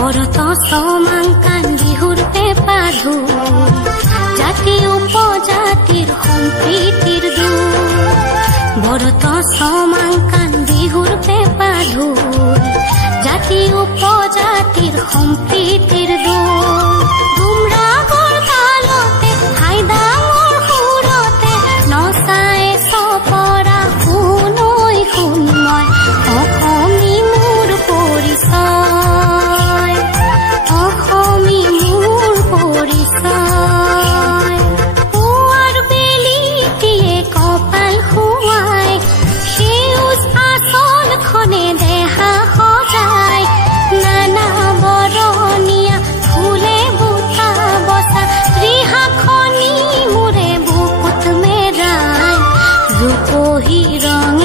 বৰত সমাঙ্কান বিহুৰ পেপাধু জাতি উপজাতিৰ সম্প্ৰীতিৰ দূত বৰত সমাঙ্কান বিহুৰ পেপাধু জাতি উপজাতিৰ সম্প্ৰীতিৰ দূত গুমৰাগৰ তালতে হাইদাঙৰ সুৰতে নচাই চপৰা শুনৈ শুনময় অসমী মোৰ পৰিচয় অসমী মোৰ পৰিচয় পুৱাৰ বেলিটিয়ে কপাল শুৱাই সেউজ আচলখনে দেহা সজাই নানা বৰণীয়া ফুলে বুটা বচা ত্ৰিহাখনি মোৰে বুকুত মেৰাই ৰূপহী ৰং